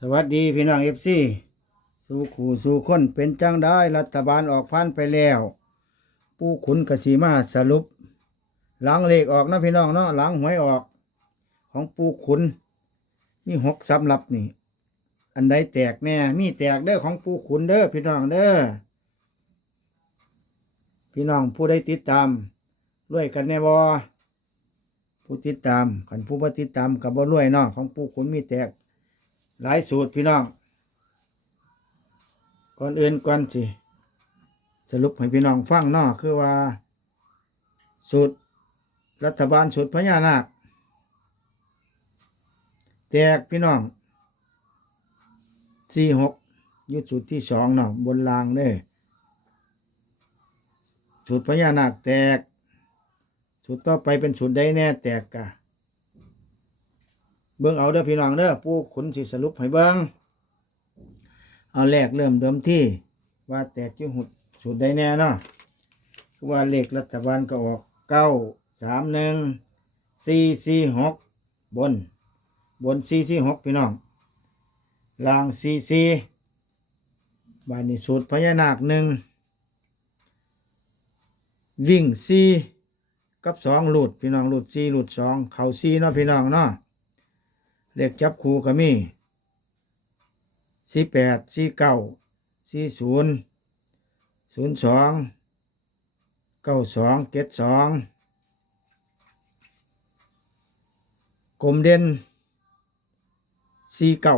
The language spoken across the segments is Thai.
สวัสดีพี่น้องเอฟซีสู่ขู่สู่คนเป็นจังได้รัฐบาลออกพันไปแล้ว ผู้ขุนกสีมาสรุป หลังเลขออกนะพี่น้องเนาะหลังหวยออก ของปูขุนมีหกสำหรับนี่ อันใดแตกแน่มีแตกเด้อของปูขุนเด้อพี่น้องเด้อพี่น้องผู้ได้ติดตามรวยกันแน่บอผู้ติดตามขันผู้บ่ติดตามกับบ่รวยเนาะของปูขุนมีแตก หลายสูตรพี่น้อง ก่อนอื่นก่อนสิสรุปให้พี่น้องฟังเนาะคือว่า สูตรรัฐบาลสูตรพญานาคแตกพี่น้องสี่หกยุดสูตรที่สองเนาะบนรางเด้อสูตรพญานาคแตกสูตรต่อไปเป็นสูตรใดแน่แตกกะ บิ่งเอาเด้อพี่น้องเด้อผู้ขุนสิสรุปให้เบิ่งเอาแรกเริ่มเดิมที่ว่าแตกยู่หุดสูตรใดแน่เนาะคือว่าเลขรัฐบาลก็ออกเก้าสามหนึ่งสี่สี่หกบน บนสี่สี่หกพี่น้องล่างสี่สี่บานนี้สูตรพญานาคหนึ่งวิ่งสี่กับสองหลุดพี่น้องหลุดสี่หลุดสองเข่าสี่เนาะพี่น้องเนาะ เลขจับคู่ก็มีสี่แปดสี่เก้าสี่ศูนย์ศูนย์สองเก้าสองเจ็ดสองกลมเด่นสี่เก้า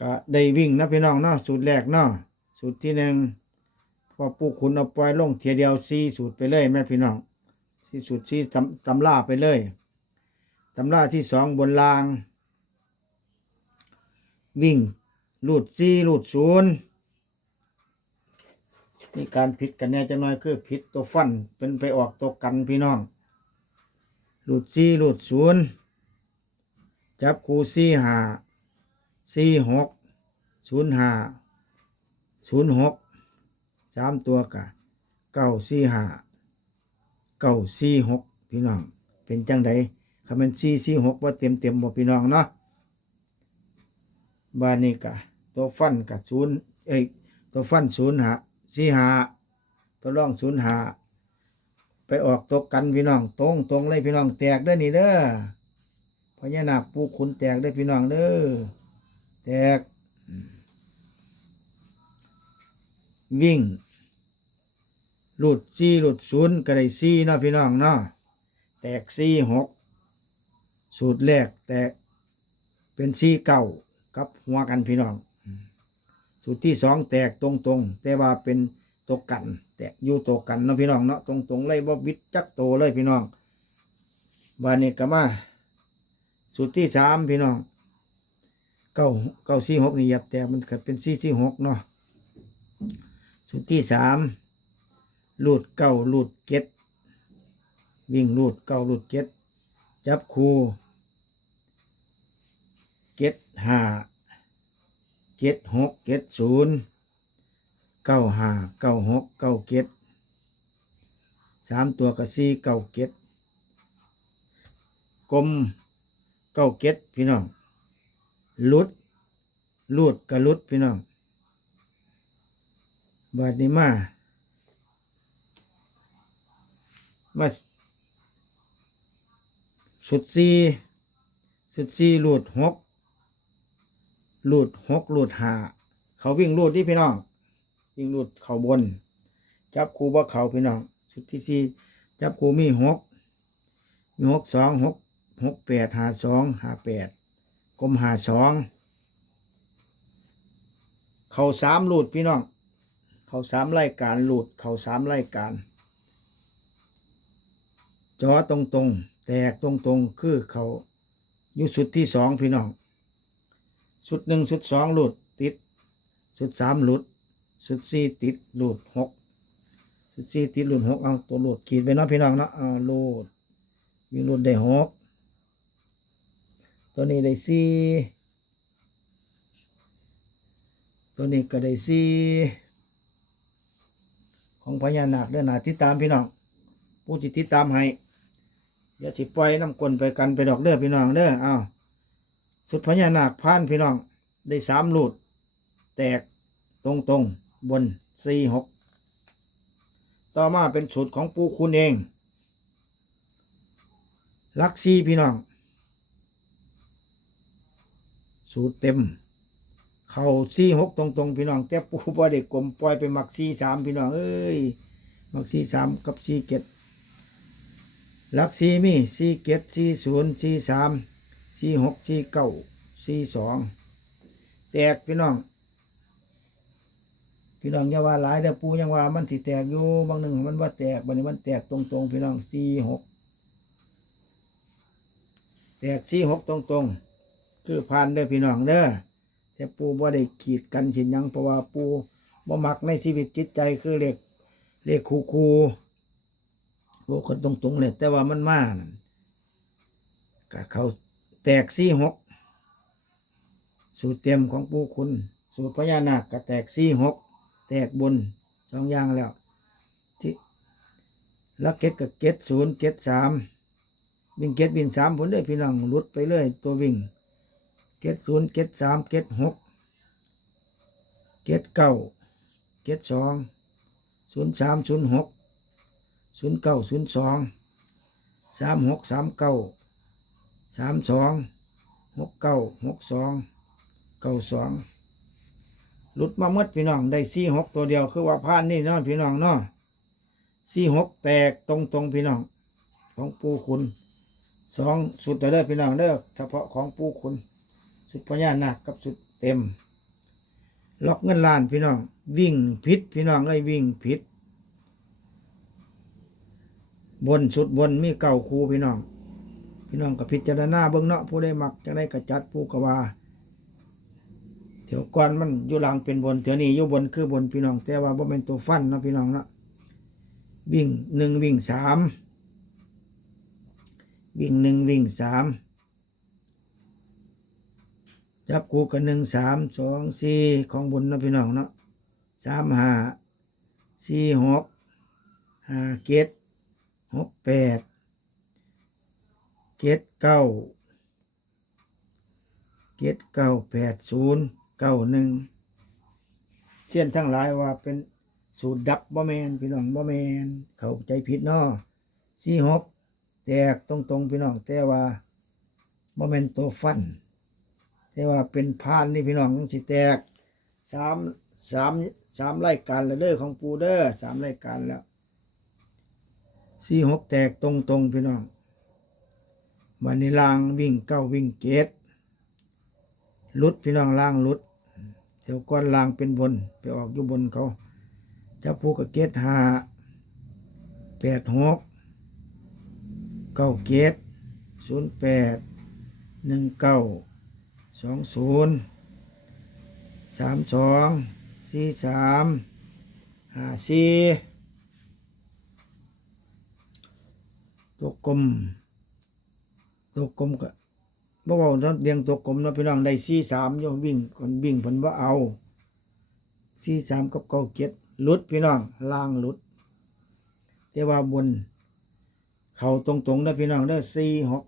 ก็ได้วิ่งนะพี่น้องเนาะสูตรแรกเนาะสูตรที่หนึ่งพอปูขุนเอาปล่อยลงเทียเดียวสี่สูตรไปเลยแม่พี่น้องสี่สูตรสี่ตำตำล่าไปเลย ตำราที่สองบนราง วิ่งลูดซีลูดศูนย์มีการผิดกันแน่จะน้อยคือผิดตัวฟันเป็นไปออกตัวกันพี่น้องลูดซีลูดศูนย์จับคูซีหาซีหกศูนย์หาศูนย์หกสามตัวกะเก้าซีหาเก้าซีหกพี่น้องเป็นจังได คำเป็นสี่สี่หกว่าเต็มเต็มบ่พี่น้องเนาะบ้านนี้กะตัวฟันกะศูนย์เอ้ยตัวฟันศูนย์หาสี่หาตัวร่องศูนย์หาไปออกตัวกันพี่น้องตรงตรงเลยพี่น้องแตกเด้นี่เด้อพญานาคปูขุนแตกเด้พี่น้องเด้อแตก วิ่งหลุดสี่หลุดศูนย์ก็ได้สี่เนาะพี่น้องเนาะแตกสี่หก สูตรแรกแต่เป็นสีเก่ากับหัวกันพี่น้อง สูตรที่สองแตกตรงตรงแต่ว่าเป็นตัวกัน แตกอยู่ตัวกันเนาะพี่น้องเนาะตรงตรงเลยบ่วิดจักโตเลยพี่น้องบานนี้ก็มาสูตรที่สามพี่น้องเก้าเก้าสี่หกนี่หยับแตกมันเกิดเป็นสี่สี่หกเนาะสูตรที่สามลูดเก้าลูดเก็ดวิ่งลูดเก้าลูดเก็ดจับคู เก็ดห้าเก็ดหกเก็ดศูนย์เก้าห้าเก้าหกเก้าเก็ดสามตัวกับสี่เก้าเก็ดกลมเก้าเก็ดพี่น้องลุดลูดกับลุดพี่น้องบาดนี้มามาสุดสี่สุดสี่ลุดหก หลุดหกหลุดหาเขาวิ่งหลุดที่พี่น้องวิ่งหลุดเขาบน จับคูบ่เขาพี่น้องสุดที่สี่จับคูมีหกมีหกสองหกหกแปดหาสองหาแปดกลมหาสองเขาสามหลุดพี่น้องเขาสามรายการหลุดเขาสามรายการจอตรงตรงๆแตกตรงตรงๆคือเขายู่สุดที่สองพี่น้อง สุดหนึ่งสุดสองหลุดติดสุดสามหลุดสุดสี่ติดหลุดหกสุดสี่ติดหลุดหกเอาตัวหลุดขีดไปเนาะพี่น้องเนาะเอาหลุดวิ่งหลุดได้หกตัวนี้ได้สี่ตัวนี้ก็ได้สี่ของพญานาคเด้อหนาติดตามพี่น้องผู้จิติดตามให้อย่าสิปล่อยน้ำกลนไปกันไปดอกเด้อพี่น้องเด้ออ้าว สุดพญานาคพานพี่น้องได้สามลูด แตกตรงตรงบนสี่หกต่อมาเป็นสูตรของปูคุณเองลักซีพี่น้อง สูตรเต็ม เข่าซีหกตรงตรงๆ พี่น้อง แต่ปูบ่ได้กลมปล่อยไปหมักซีสามพี่น้อง เอ้ยหมักซีสามกับซีเกตลักซีมีซีเกตซีศูนย์ซีสาม ซีหกซีเก้าซีสองแตกพี่น้อง พี่น้องอย่าว่าหลายเด้อปูยังว่ามันสิแตกอยู่บางหนึ่งมันว่าแตกบางนี้มันแตกตรงๆพี่น้องซีหกแตกซีหกตรงๆ คือผ่านเด้อพี่น้องเด้อแต่ปูบ่ได้ขีดกันฉินยังเพราะว่าปูบ่มักในชีวิตจิตใจคือเลขเลขคูคูโอ้คนตรงตรงๆเลยแต่ว่ามันมานั่นก็เขา แตกซีหกสูตรเต็มของปูคุณ สูตรพญานาคก็แตกซีหกแตกบนสองอย่างแล้ว ที่ลักเก็ตกับเก็ตศูนย์เก็ตสามวิ่งเก็ตวิ่งสามผลเลยพี่น้องลุดไปเลยตัววิ่ง เก็ดศูนย์เก็ดสามเก็ดหกเก็ดเก้าเก็ดสองศูนย์สามศูนย์หกศูนย์เก้าศูนย์สองสามหกสามเก้า สามสองหกเก้าหกสองเก้าสองหลุดมาหมดพี่น้องได้สี่หกตัวเดียวคือว่าพานนี่นาะพี่น้องเนาะสี่หกแตกตรงตรงพี่น้อง ของปูคุณสองสุดแต่เด้อพี่น้องเด้อเฉพาะของปูคุณสุดพญานาคกับสุดเต็ม ล็อกเงินล้านพี่น้อง วิ่งผิดพี่น้องเอ้ยวิ่งผิดบนสุดบนมีเก่าคูพี่น้อง พี่น้องกับพิจารณาเบื้องเนาะผู้ได้มักจะได้กระจัดผู้กว่าเถียวก่อนมันอยู่หลังเป็นบนเถียวนี้อยู่บนคือบนพี่น้อง แต่ว่าบ่เป็นตัวฟันนะพี่น้องนะวิ่งหนึ่งวิ่งสามวิ่งหนึ่งวิ่งสามจับกูกันหนึ่งสามสองสี่ของบุญนะพี่น้องเนาะสามห้าสี่หกห้าเจ็ดหกแปด เจ็ดเก้าเจ็ดเก้าแปดศูนย์เก้าหนึ่งเสี้ยนทั้งหลายว่าเป็นสูตรดับบ่แมนพี่น้องบ่แมนเขาใจผิดเนาะสี่หกแตกตรงๆพี่น้องแต่ว่าบ่แมนตัวฟัน แต่ว่าเป็นพานนี่พี่น้องต้องสิแตกสามสามสามรายการแล้วเด้อของปูเด้อสามรายการแล้วสี่หกแตกตรงตรงๆพี่น้อง วันนี้ล่างวิ่งเก้าวิ่งเกตลุดพี่น้องล่างลุดเดี๋ยวก้อนล่างเป็นบน ไปออกอยู่บนเขาจะพูกับเกตหาแปดหกเก้าเกตศูนย์แปดหนึ่งเก้าสองศูนย์สามสองสี่สามห้าสี่ตัวกลม ตัวกลมก็บ่เบาเนาะเรียงตัวกลมเนาะพี่น้องได้สี่สามโยวิ่งคนวิ่งเพิ่นว่าเอาสี่สามกับเก้าเจ็ดหลุดพี่น้องล่างหลุดแต่ว่าบน เขาตรงๆนะพี่น้องได้สี่หก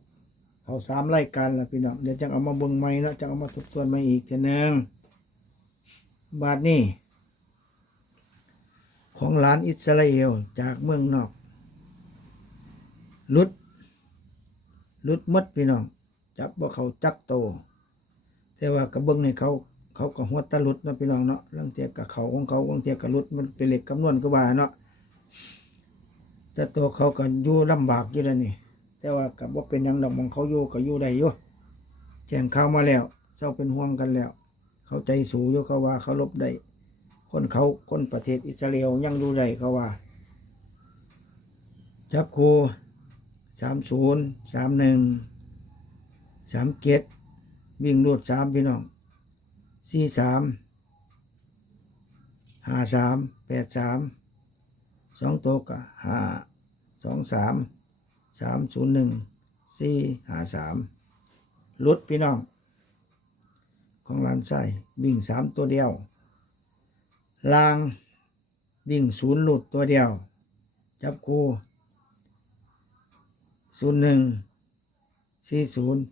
เขาสามรายการละพี่น้องเดี๋ยวจะเอามาเบิ่งใหม่เนาะจะเอามาทบทวนใหม่อีกทีหนึงบาทนี้ของหลานอิสราเอลจากเมืองนอกลุด ลุดมดพี่น้อง จับว่าเขาจักโต แต่ว่ากระเบื้องในเขา เขาก็หัวตะลุดนะพี่น้องเนาะลังเทียกับเขาของเขาลังเทียกับลุดมันเป็นเหล็กคำนวณก็ว่าเนาะแต่ตัวเขาก็อยู่ลำบากอยู่แล้วนี่ แต่ว่ากับว่าเป็นยังดอกมองเขาอยู่ก็อยู่ได้อยู่แจ้งข่าวมาแล้วเศร้าเป็นห่วงกันแล้ว เขาใจสูงอยู่เขาว่าเขาลบได้คนเขาคนประเทศอิสราเอลยังดูได้เขาว่า จับครู สามศูนย์สามหนึ่งสามเกตวิ่งรวดสามพี่น้องสี่สามห้าสามแปดสามสองโตกห้าสองสามสามศูนย์หนึ่งสี่ห้าสามลดพี่น้อง ของลานไส้วิ่งสามตัวเดียว ลางวิ่งศูนย์หลุดตัวเดียว จับคู่ ศูนย์หนึ่งสี่ศูนย์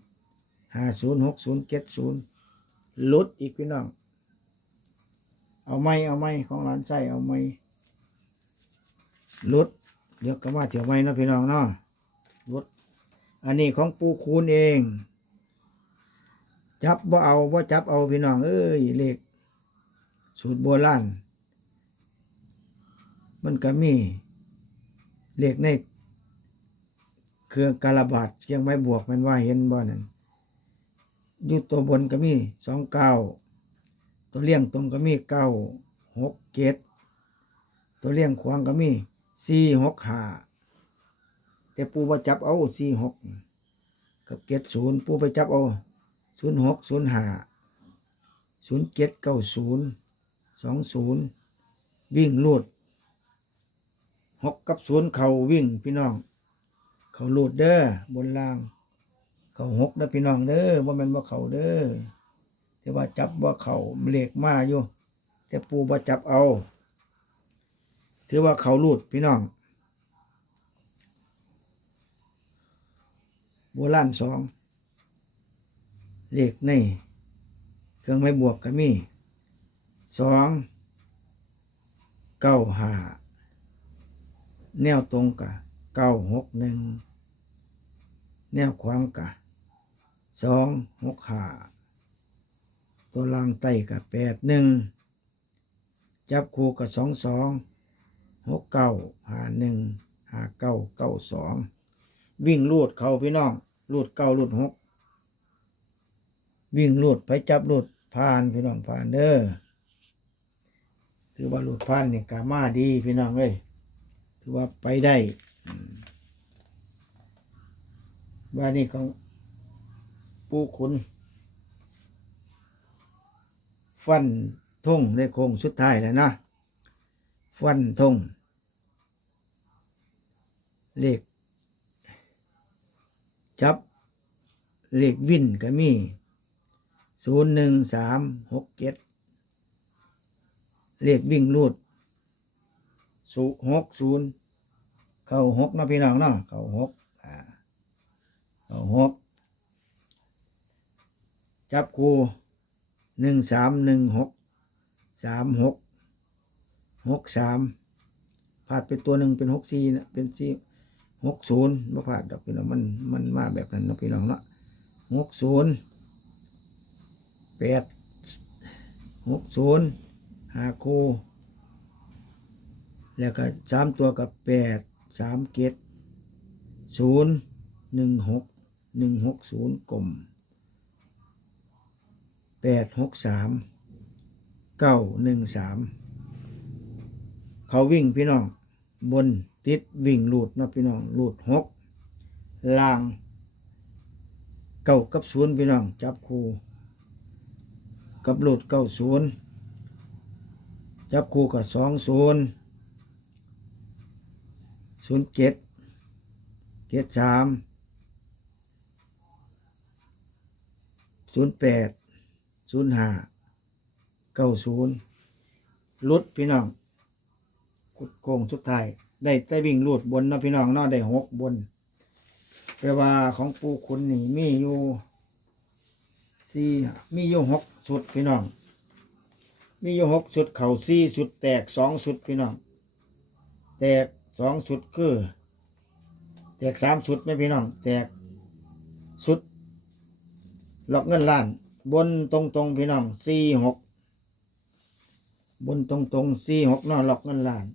ห้าศูนย์หกศูนย์เจ็ดศูนย์ลุดอีกพี่น้อง เอาไม้เอาไม้ของร้านไส้เอาไม้ลุดเดี๋ยวก็มาเถียวไม้นะพี่น้องเนาะลุดอันนี้ของปูคูณเอง จับบ่าเอาบ่จับเอาพี่น้อง เอ้ยเลขสูตรโบราณมันก็มีเลขใน เครื่องการระบาดเชียงไม้บวกมันว่าเห็นบ่นั่นอยู่ตัวบนก็มีสองเก้าตัวเลี่ยงตรงก็มีเก้าหกเจ็ดตัวเลี่ยงขวางก็มีสี่หกห้าแต่ปูบ่จับเอาสี่หกกับเจ็ดศูนย์ปูไปจับเอาศูนย์หกศูนย์ห้าศูนย์เจ็ดเก้าศูนย์สองศูนย์วิ่งลูดหกกับศูนย์เขาวิ่งพี่น้อง เขาหลูดเด้อบนล่าง เขาหกนะพี่น้องเด้อว่ามันว่าเขาเด้อแต่ว่าจับว่าเขาเหล็กมาอยู่ แต่ปูว่าจับเอา ถือว่าเขาลูดพี่น้องโบราณสองเหลขในเครื่องไม้บวกก็มีสองเก้าห้าแนวตรงกะ เก้าหกหนึ่งแนวขวางกะสองหกห้าตัวล่างไตกะแปดหนึ่งจับคู่กับสองสองหกเก้าห้าหนึ่งห้าเก้าเก้าสองวิ่งลูดเขาพี่น้องลูดเก้าลูดหกวิ่งลูดไปจับลูดผ่านพี่น้องผ่านเด้อถือว่าลูดผ่านนี่กามาดีพี่น้องเอ้ยถือว่าไปได้ ว่านี่ของปูขุน ฟันทงในโค้งสุดท้ายแล้วนะ ฟันทงเลขจับเลขวินก็มีศูนย์หนึ่งสามหกเจ็ดเลขวิ่งรูดศูหกศูนย์ เข้าหกนะพี่น้องเนาะเข้าหกอ่าเข้าหกจับคูหนึ่งสามหนึ่งหกสามหกหกสามพลาดไปตัวหนึ่งเป็นหกสี่นะเป็นสี่หกศูนย์ไม่พลาดดอกพี่น้องมันมันมาแบบนั้นนะพี่น้องเนาะหกศูนย์แปดหกศูนย์หาคูแล้วก็สามตัวกับแปด สามเกตศูนย์หนึ่งหกหนึ่งหกศูนย์กลมแปดหกสามเก้าหนึ่งสามเขาวิ่งพี่น้อง บนติดวิ่งหลูดนะพี่น้องหลูดหกล่างเก้ากับศูนย์พี่น้อง จับคู่กับหลุดเก้าศูนย์จับคู่กับสองศูนย์ ศูนย์เจ็ดเจ็ดสามศูนย์แปดศูนย์ห้าเก้าศูนย์ลุดพี่น้องกุดโค้งสุดท้าย ได้ได้วิ่งลูดบนเนาะพี่น้องเนาะได้หกบนแปลว่าของปูคุณนี่มีอยู่สี่มีอยู่หกชุดพี่น้อง มีอยู่หกชุดเข่าสี่ชุดแตกสองชุดพี่น้อง แตก สองชุดคือ แตกสามชุดไหมพี่น้อง แตกชุดหลอกเงินล้าน บนตรงตรงพี่น้องสี่หกบนตรงตรงสี่หกนอหลอกเงินล้าน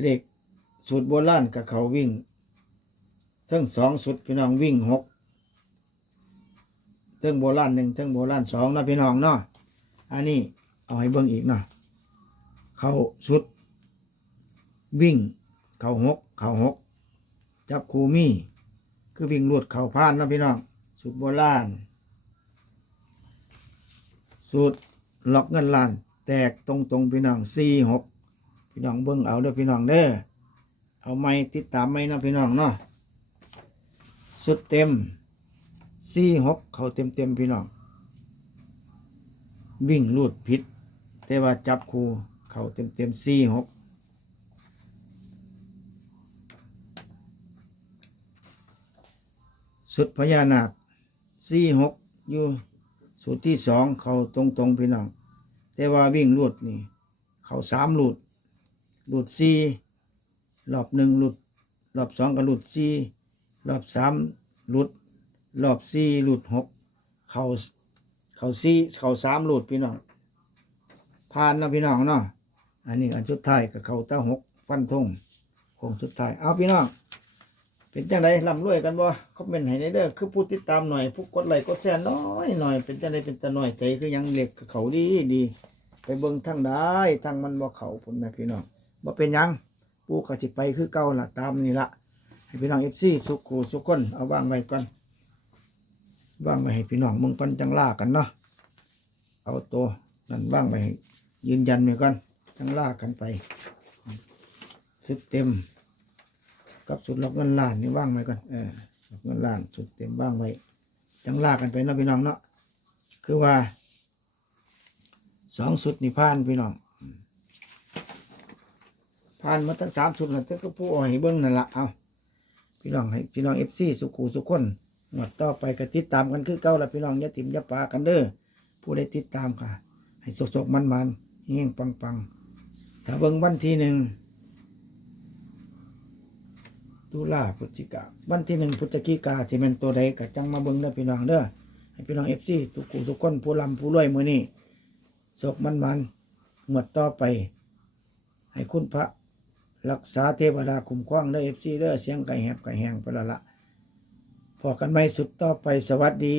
เลขสุดโบราณกับเขาวิ่งทั้งสองสุดพี่น้องวิ่งหกเทิงโบราณหนึ่งเทิงโบราณสองนะพี่น้องเนาะอันนี้เอาให้เบิ่งอีกเนาะเขาสุด วิ่ง เข่าหกเข่าหกจับคูมี่คือวิ่งลวดเข่าพานนะพี่น้องสุดโบราณสุดล็อกเงินล้าน แตกตรงตรงพี่น้องสี่หกพี่น้องเบิ่งเอาเด้อพี่น้องเด้อเอาไม้ติดตามไม้นะพี่น้องเนาะสุดเต็มสี่หกเขาเต็มเต็มพี่น้องวิ่งลูดผิดแต่ว่าจับคูเขาเต็มเต็มสี่หกุดพญานาคสี่หกอยู่สูตรที่สองเขาตรงตรงๆพี่น้อง แต่ว่าวิ่งรูดนี่ เขาสามรูดรูดสี่รอบหนึ่งรูดรอบสองก็รูดสี่รอบสามรูดรอบสี่รูดหกเขาเขาสี่เขาสามรูดพี่น้องผ่านนะพี่น้องเนาะอันนี้อันสุดท้ายกับเขาเต้าหกฟันธงคงสุดท้ายเอาพี่น้อง เป็นจังไดร่ำรวยกันบ่คอมเมนต์ให้ในเด้อคือผู้ติดตามหน่อยผู้กดไลค์กดแชร์น้อยหน่อยเป็นจังไดเป็นตาหน่อยใจคือยังเล็กเขาดีดีไปเบิ่งทางได้ทางมันบ่เขาพุ่นแม่พี่น้องบ่เป็นยังผู้ก็สิไปคือเก่าล่ะตามนี่ละให้พี่น้อง FC สุขูสุขคนเอาวางไว้ก่อนวางไว้ให้พี่น้องมึงปันจังล่ากันเนาะเอาตัวนั่นวางไว้ให้ยืนยันไว้ก่อนจังล่ากันไปสิบเต็ม กับสุดหลอกเงินล้านนี่ว่างไว้ก่อนเออล็อกเงินล้านสุดเต็มว่างไว้จังลากกันไปเนาะพี่น้องเนาะคือว่าสองสุดนี่ผ่านพี่น้องผ่านมาทั้งสามสุดแล้วแต่ก็ผู้อ่อยเบิ้งนั่นละเอาพี่น้องให้พี่น้องเอฟซีสุขุสุขคนหมดต่อไปก็ติดตามกันคือเก่าละพี่น้องย่าติมย่าปากันเด้อผู้ได้ติดตามค่ะ ให้สกๆมันๆเฮงๆปังๆถ้าเบิ้งวันที่หนึ่ง ตุลาพฤศจิกาวันที่หนึ่งพฤศจิกาสิเป็นตัวใดก็จังมาเบิ่งเด้อพี่น้องเด้อให้พี่น้องเอฟซีทุกคู่ทุกคนผู้ลำผู้รวยมือนี้ศกมันมันๆงวดต่อไป ให้คุณพระรักษาเทวดาคุ้มครองเด้อเอฟซีเด้อเสียงไก่แหบไก่แหงไปละละพอกันไหมสุดต่อไปสวัสดี